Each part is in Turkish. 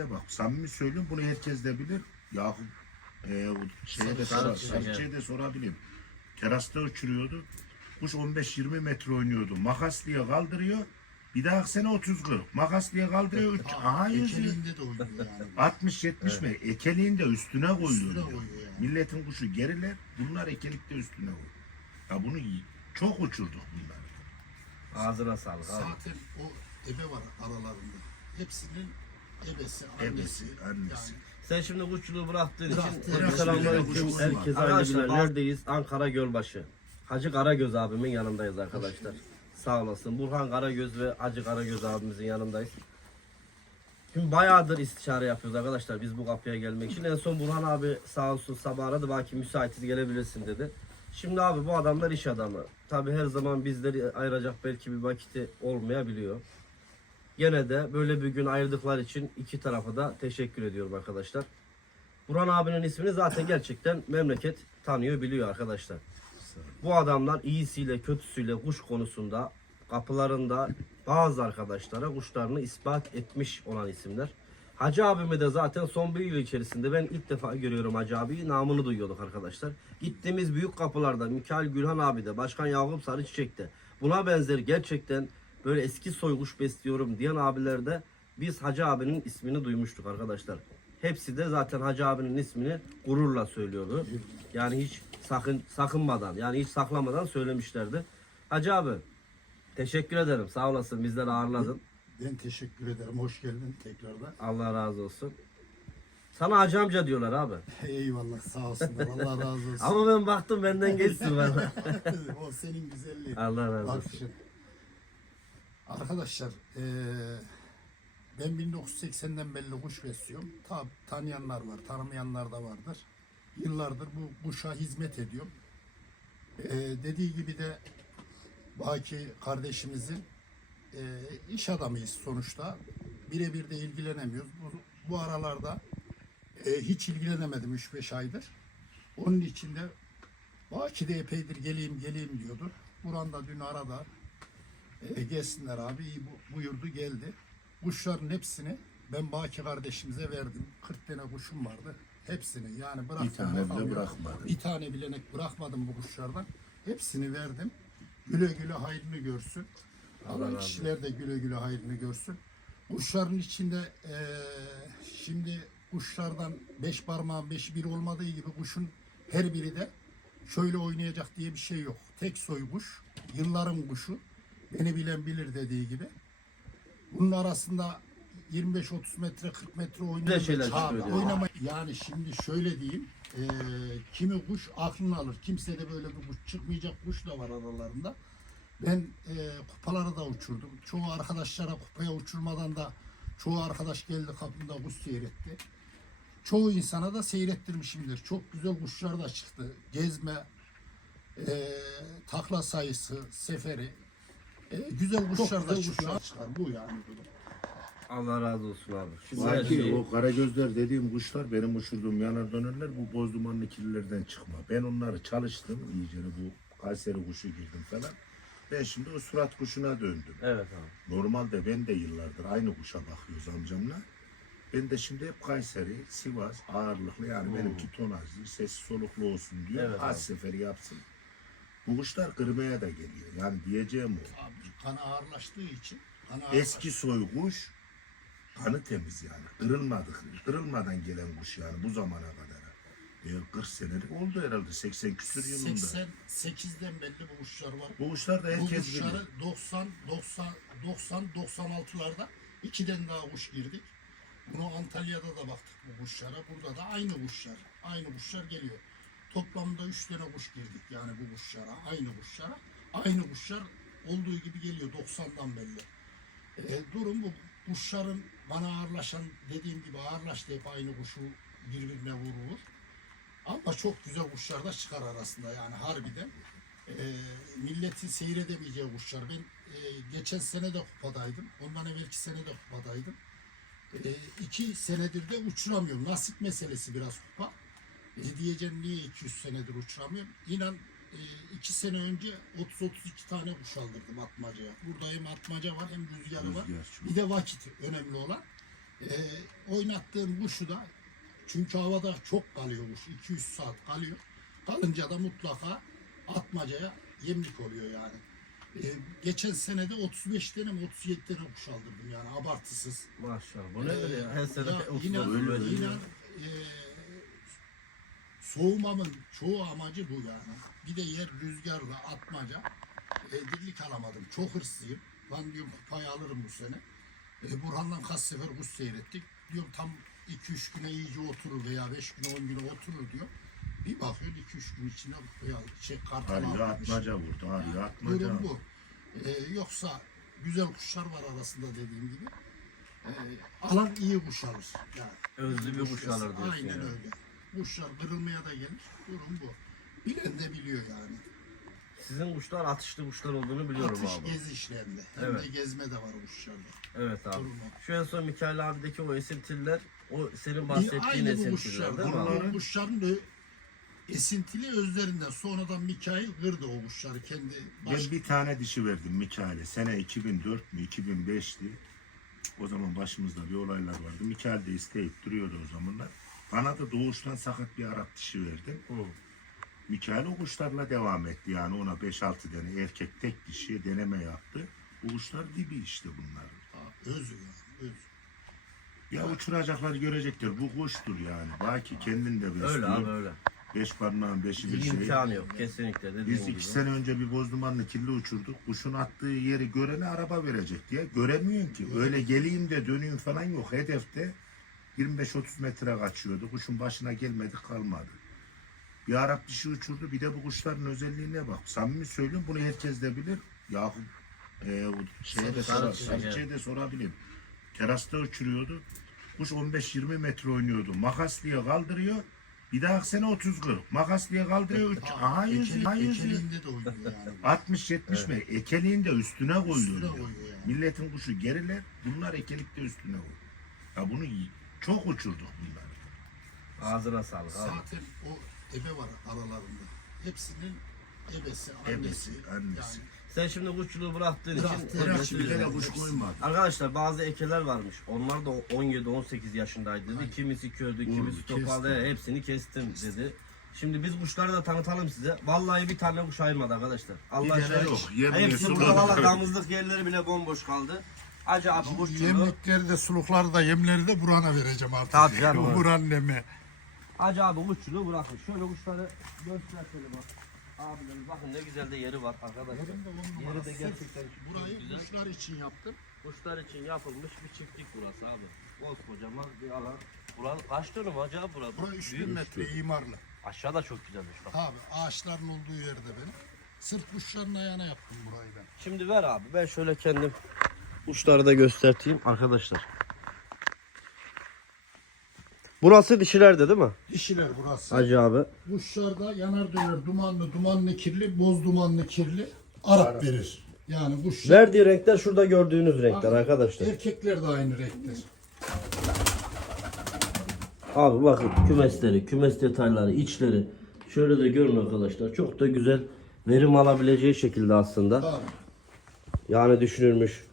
bile bak samimi söylüyorum bunu herkes de bilir. Yakup e, şeye de sor, Sarıçı'ya, de sorabilirim. Terasta uçuruyordu. Kuş 15-20 metre oynuyordu. Makas diye kaldırıyor. Bir daha sene 30 40. Makas diye kaldırıyor. Üç, aha yüzüyor. Ekeliğinde de oynuyor yani. 60-70 mi? Ekeliğinde üstüne koyuyor. Üstüne diyor. koyuyor yani. Milletin kuşu geriler. Bunlar ekelikte üstüne koyuyor. Ya bunu çok uçurduk bunları. Ağzına sağlık abi. Zaten o ebe var aralarında. Hepsinin ebesi, annesi. Ebesi, annesi. Yani Sen şimdi kuşçuluğu bıraktığın için Bıraktım. selamünaleyküm. Var. Herkese Arkadaşlar, hayırlı Neredeyiz? Ankara Gölbaşı. Hacı Karagöz abimin yanındayız arkadaşlar. Sağ olasın. Burhan Karagöz ve Hacı Karagöz abimizin yanındayız. Şimdi bayağıdır istişare yapıyoruz arkadaşlar biz bu kapıya gelmek için. En son Burhan abi sağ olsun sabah aradı. Belki müsaitiz gelebilirsin dedi. Şimdi abi bu adamlar iş adamı. Tabi her zaman bizleri ayıracak belki bir vakiti olmayabiliyor. Gene de böyle bir gün ayırdıkları için iki tarafa da teşekkür ediyorum arkadaşlar. Burhan abinin ismini zaten gerçekten memleket tanıyor biliyor arkadaşlar. Bu adamlar iyisiyle kötüsüyle kuş konusunda kapılarında bazı arkadaşlara kuşlarını ispat etmiş olan isimler. Hacı abimi de zaten son bir yıl içerisinde ben ilk defa görüyorum Hacı abiyi. Namını duyuyorduk arkadaşlar. Gittiğimiz büyük kapılarda Mikail Gülhan abi de Başkan Yakup Sarıçiçek de buna benzer gerçekten böyle eski soyguş besliyorum diyen abilerde biz Hacı abinin ismini duymuştuk arkadaşlar. Hepsi de zaten Hacı abinin ismini gururla söylüyordu. Yani hiç sakın sakınmadan yani hiç saklamadan söylemişlerdi. Hacı abi teşekkür ederim. Sağ olasın bizleri ağırladın. ben teşekkür ederim. Hoş geldin tekrardan. Allah razı olsun. Sana Hacı amca diyorlar abi. Eyvallah sağ olsunlar. Allah razı olsun. Ama ben baktım benden geçsin bana. o senin güzelliğin. Allah razı olsun. Bakışın. Arkadaşlar eee, ben 1980'den belli kuş besliyorum. Tabi tanıyanlar var, tanımayanlar da vardır. Yıllardır bu kuşa hizmet ediyorum. Eee, dediği gibi de Baki kardeşimizin eee, iş adamıyız sonuçta. Birebir de ilgilenemiyoruz. Bu, bu aralarda eee, hiç ilgilenemedim 3-5 aydır. Onun için de Baki de epeydir geleyim geleyim diyordu. Buranda dün arada e, gelsinler abi iyi bu- buyurdu geldi. Kuşların hepsini ben Baki kardeşimize verdim. 40 tane kuşum vardı. Hepsini yani bıraktım. Bir tane bile bakamıyorum. bırakmadı. Bir tane bilenek bırakmadım bu kuşlardan. Hepsini verdim. Güle güle hayrını görsün. Allah Alan kişiler de güle güle hayrını görsün. Kuşların içinde eee, şimdi kuşlardan beş parmağın beşi bir olmadığı gibi kuşun her biri de şöyle oynayacak diye bir şey yok. Tek soy kuş, yılların kuşu. Beni bilen bilir dediği gibi. Bunun arasında 25-30 metre 40 metre çıkıyor diyor. oynama yani şimdi şöyle diyeyim eee, kimi kuş aklını alır kimse de böyle bir kuş çıkmayacak kuş da var aralarında. Ben eee, kupaları da uçurdum. Çoğu arkadaşlara kupaya uçurmadan da çoğu arkadaş geldi kapımda kuş seyretti. Çoğu insana da seyrettirmişimdir. Çok güzel kuşlar da çıktı. Gezme eee, takla sayısı seferi güzel kuşlar da çıkıyor çıkar bu yani. Allah razı olsun abi. Sanki o karagözler dediğim kuşlar benim uçurduğum yanar dönerler bu boz dumanlı kirlilerden çıkma. Ben onları çalıştım iyice bu Kayseri kuşu girdim falan. Ben şimdi o surat kuşuna döndüm. Evet abi. Normalde ben de yıllardır aynı kuşa bakıyoruz amcamla. Ben de şimdi hep Kayseri, Sivas ağırlıklı yani benimki tonajlı, sesi soluklu olsun diyor. Evet Az abi. seferi yapsın. Bu kuşlar kırmaya da geliyor. Yani diyeceğim o. Abi, kanı ağırlaştığı için kanı Eski soy kuş kanı temiz yani. Kırılmadık. Kırılmadan gelen kuş yani bu zamana kadar. E, 40 senelik oldu herhalde 80 küsur yılında. 88'den belli bu kuşlar var. Bu kuşlar da Bu herkes bilir. kuşları 90 90 90 96'larda ikiden daha kuş girdik. Bunu Antalya'da da baktık bu kuşlara. Burada da aynı kuşlar. Aynı kuşlar geliyor. Toplamda 3 tane kuş girdik yani bu kuşlara. Aynı kuşlara. Aynı kuşlar olduğu gibi geliyor 90'dan belli. E, durum bu. Kuşların bana ağırlaşan dediğim gibi ağırlaştı hep aynı kuşu birbirine vurur. Ama çok güzel kuşlar da çıkar arasında yani harbiden. E, milleti seyredemeyeceği kuşlar. Ben e, geçen sene de kupadaydım. Ondan evvelki sene de kupadaydım. E, iki senedir de uçuramıyorum. Nasip meselesi biraz kupa. E, diyeceğim niye 200 senedir uçuramıyorum. İnan e, iki sene önce 30-32 tane kuş aldırdım atmacaya. Burada hem atmaca var hem rüzgarı var. Rüzgar çok. Bir de vakit önemli olan. Ee, oynattığım kuşu da çünkü havada çok kalıyor kuş. 200 saat kalıyor. Kalınca da mutlaka atmacaya yemlik oluyor yani. Ee, geçen senede 35 tane mi 37 tane kuş aldırdım yani abartısız. Maşallah. Bu nedir ya? Her sene Ya 30 inan, inan e, soğumamın çoğu amacı bu yani. Bir de yer rüzgarla atmaca. E, dirlik alamadım. Çok hırslıyım. Lan diyorum kupayı alırım bu sene. E, Burhan'la kaç sefer kuş seyrettik. Diyorum tam 2-3 güne iyice oturur veya 5 güne 10 güne oturur diyor. Bir bakıyor 2-3 gün içinde kupayı al. Şey, kartal Arıya almış. atmaca vurdu. Arıya atmaca. Durum bu. Ee, yoksa güzel kuşlar var arasında dediğim gibi. Ee, alan iyi kuş alır. Yani. Özlü bir kuş alır diyorsun Aynen yani. öyle. Kuşlar kırılmaya da gelir. Durum bu. Bilen de biliyor yani. Sizin kuşlar atışlı kuşlar olduğunu biliyorum Atış abi. gezi işlerinde. Hem Evet. de gezme de var kuşlarda. Evet abi. Durum o. Şu en son Mikail abideki o esintiller o senin bahsettiğin aynı bu esintiller kuşlar. değil mi abi? Bunların kuşların da esintili özlerinden. Sonradan Mikail kırdı o kuşları kendi baş... Ben bir tane dişi verdim Mikail'e. Sene 2004 mü 2005'ti. O zaman başımızda bir olaylar vardı. Mikail de isteyip duruyordu o zamanlar. Bana da doğuştan sakat bir Arap dişi verdim. Hı. Mikail o kuşlarla devam etti. Yani ona 5-6 tane erkek tek dişiye deneme yaptı. Bu kuşlar dibi işte bunlar. Aa, Özü yani. Öz. Ya uçuracaklar görecektir. Bu kuştur yani. Belki kendin de besliyor. Öyle abi öyle. Beş parmağın beşi bir şey. İmkanı yok kesinlikle dediğin Biz gibi. iki sene önce bir bozdumanlı kirli uçurduk. Kuşun attığı yeri görene araba verecek diye. Göremiyorsun ki. Öyle geleyim de döneyim falan yok. Hedefte 25-30 metre kaçıyordu. Kuşun başına gelmedik kalmadı. Bir Arap dişi uçurdu. Bir de bu kuşların özelliğine bak. Samimi söylüyorum bunu herkes de bilir. Yahu e, şeye de, Sarı- sor, sarı- sarıçıya da sorabilir. Terasta uçuruyordu. Kuş 15-20 metre oynuyordu. Makaslıya kaldırıyor. Bir daha sene 30 40. Makaslıya kaldırıyor. Üç. Aha ekeli- yüzüyor. ekeliğinde de oynuyor yani. 60-70 mi? Ekeliğin de üstüne koyuyor. Üstüne koyuyor yani. Milletin kuşu geriler, bunlar ekelikte üstüne koyuyor. Ya bunu çok uçurduk bunlar. Ağzına sağlık abi. Zaten o ebe var aralarında. Hepsinin ebesi, annesi. Ebesi, annesi. Yani Sen şimdi kuşçuluğu bıraktığın Bıraktım. için Bırak Bırak şimdi bir tane kuş koymadı. Arkadaşlar bazı ekeler varmış. Onlar da 17-18 yaşındaydı dedi. Kimisi kördü, Vurdu, kimisi toparladı. kestim. Hepsini kestim dedi. Şimdi biz kuşları da tanıtalım size. Vallahi bir tane kuş ayırmadı arkadaşlar. Allah Bir tane yok, yemiyor, Hepsi suladı. burada valla damızlık yerleri bile bomboş kaldı. Acı abi. Yemlikleri de sulukları da yemleri de Burhan'a vereceğim artık. Tabii canım. Burhan neme. Hacı abi kuşçuluğu bırakın. Şöyle kuşları gösterselim bak. Abilerim bakın ne güzel de yeri var arkadaşlar. Yerim de on Yeri de gerçekten Burayı güzel. kuşlar için yaptım. Kuşlar için yapılmış bir çiftlik burası abi. Koskocaman bir alan. Buranın kaç dönüm hacı abi burası? Burası 3000 Büyük. metre imarlı. Aşağıda çok güzelmiş bak. Abi ağaçların olduğu yerde benim. Sırf kuşların ayağına yaptım burayı ben. Şimdi ver abi ben şöyle kendim uçları da göstereyim arkadaşlar. Burası dişilerde değil mi? Dişiler burası. Hacı abi. Kuşlarda yanar döner dumanlı, dumanlı kirli, boz dumanlı kirli Arap verir. Yani kuşlar Verdiği renkler şurada gördüğünüz renkler arkadaşlar. erkekler de aynı renkler. Abi bakın kümesleri, kümes detayları, içleri şöyle de görün arkadaşlar. Çok da güzel verim alabileceği şekilde aslında. Abi Yani düşünülmüş.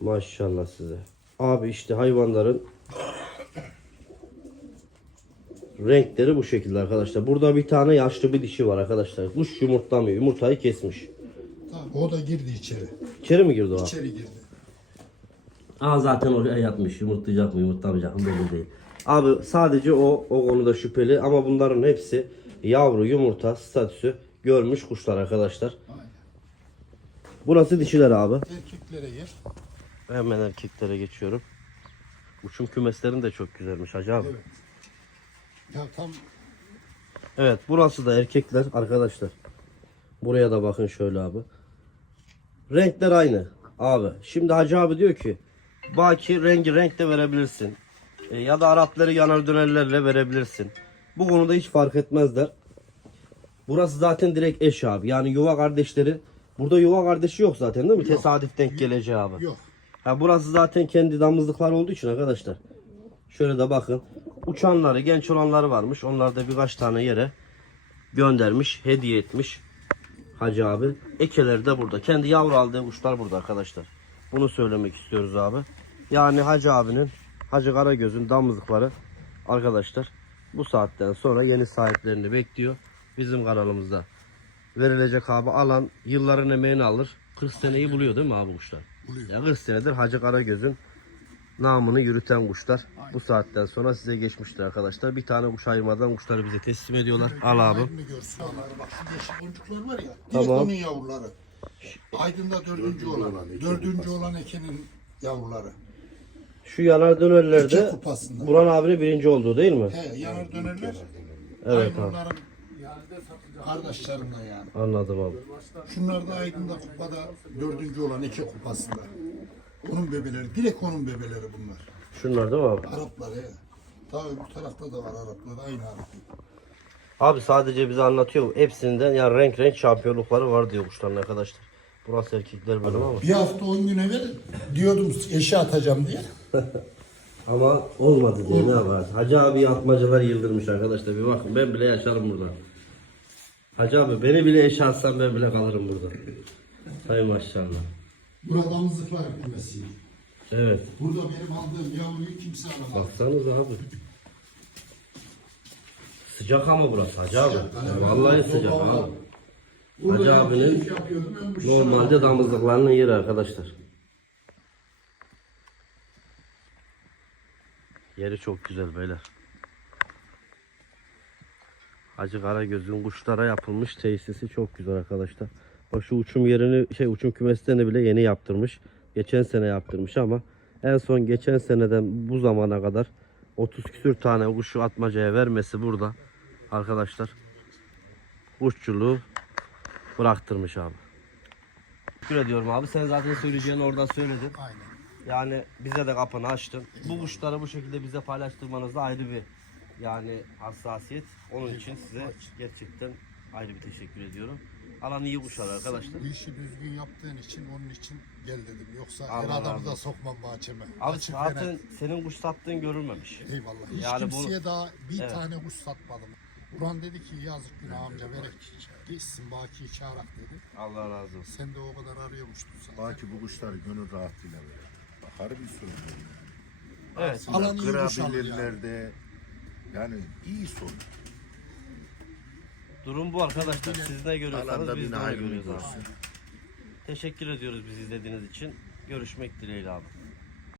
Maşallah size. Abi işte hayvanların renkleri bu şekilde arkadaşlar. Burada bir tane yaşlı bir dişi var arkadaşlar. Kuş yumurtlamıyor. Yumurtayı kesmiş. tabii o da girdi içeri. İçeri mi girdi o? İçeri girdi. Aa zaten oraya yatmış. Yumurtlayacak mı yumurtlamayacak mı belli değil. Abi sadece o o konuda şüpheli ama bunların hepsi yavru yumurta statüsü görmüş kuşlar arkadaşlar. Aynen. Burası dişiler abi. Erkeklere yer. Hemen erkeklere geçiyorum. Uçum kümeslerin de çok güzelmiş hacı abi. Evet. Ya tam Evet burası da erkekler arkadaşlar. Buraya da bakın şöyle abi. Renkler aynı abi. Şimdi hacı abi diyor ki Baki rengi renk de verebilirsin. E, ya da Arapları yanar dönerlerle verebilirsin. Bu konuda hiç fark etmezler. Burası zaten direkt eş abi. Yani yuva kardeşleri. Burada yuva kardeşi yok zaten değil mi? Yok. Tesadüf denk geleceği abi. yok. Ha burası zaten kendi damızlıklar olduğu için arkadaşlar. Şöyle de bakın. Uçanları, genç olanları varmış. Onlar da birkaç tane yere göndermiş, hediye etmiş. Hacı abi. Ekeleri de burada. Kendi yavru aldığı kuşlar burada arkadaşlar. Bunu söylemek istiyoruz abi. Yani Hacı abinin, Hacı Karagöz'ün damızlıkları arkadaşlar bu saatten sonra yeni sahiplerini bekliyor. Bizim kanalımızda verilecek abi alan yılların emeğini alır. 40 seneyi buluyor değil mi abi kuşlar? Buluyor. Ya 40 senedir Hacı Karagöz'ün namını yürüten kuşlar. Bu saatten sonra size geçmiştir arkadaşlar. Bir tane kuş ayırmadan kuşları bize teslim ediyorlar. Al abi. Bak şu yeşil boncuklar var ya. Direkt Tamam. onun yavruları. Aydın'da dördüncü olan. Dördüncü olan Eke'nin yavruları. Şu yanar dönerlerde. Burhan abinin birinci olduğu değil mi? He, yanar dönerler. Evet Aynı abi. onların kardeşlerinden yani. Anladım abi. Şunlar da Aydın'da kupada dördüncü olan iki kupasında. Onun bebeleri. Direkt onun bebeleri bunlar. Şunlar değil mi abi? Araplar he. Daha öbür tarafta da var Araplar. Aynı Arap. Abi sadece bize anlatıyor. Hepsinden yani renk renk şampiyonlukları var diyor kuşların arkadaşlar. Burası erkekler bölümü ama. Bir hafta on gün evvel diyordum eşe atacağım diye. Ama olmadı diye ne var? Hacı abi atmacalar yıldırmış arkadaşlar. Bir bakın ben bile yaşarım burada. Hacı abi beni bile eşe atsan ben bile kalırım burada. Hay maşallah. Burada damızlıklar kümesi. Evet. Burada benim aldığım yavruyu kimse alamaz. Baksanıza abi. Sıcak ama burası Hacı abi. Vallahi sıcak abi. Burada Hacı abinin Normalde damızlıklarının yeri arkadaşlar. Yeri çok güzel beyler. Hacı Karagöz'ün kuşlara yapılmış tesisi çok güzel arkadaşlar. Bak şu uçum yerini şey uçum kümeslerini bile yeni yaptırmış. Geçen sene yaptırmış ama en son geçen seneden bu zamana kadar 30 küsür tane kuşu atmacaya vermesi burada arkadaşlar. Kuşçuluğu bıraktırmış abi. Teşekkür ediyorum abi. Sen zaten söyleyeceğini oradan söyledin. Aynen. Yani bize de kapını açtın. Bu kuşları bu şekilde bize paylaştırmanız da ayrı bir yani hassasiyet. Onun için size gerçekten ayrı bir teşekkür ediyorum. Alan iyi kuşlar arkadaşlar. Bu işi düzgün yaptığın için onun için gel dedim. Yoksa Allah her adamı da sokmam bahçeme. Abi Açık zaten net. senin kuş sattığın görülmemiş. Eyvallah. Hiç Yani bunu- kimseye daha bir Evet. tane kuş satmadım. Burhan dedi ki yazık günah amca verek gitsin Baki'yi çağırak dedi. Allah razı olsun. Sen de o kadar arıyormuştun zaten. Belki bu kuşları gönül rahatlığıyla verir. Harbi söylüyorum. Evet. Alan iyi kuş alır Kırabilirler de yani iyi soru. Durum bu arkadaşlar. Siz ne görüyorsanız Alanda biz de görüyoruz abi. görsün. Teşekkür ediyoruz bizi izlediğiniz için. Görüşmek dileğiyle abi.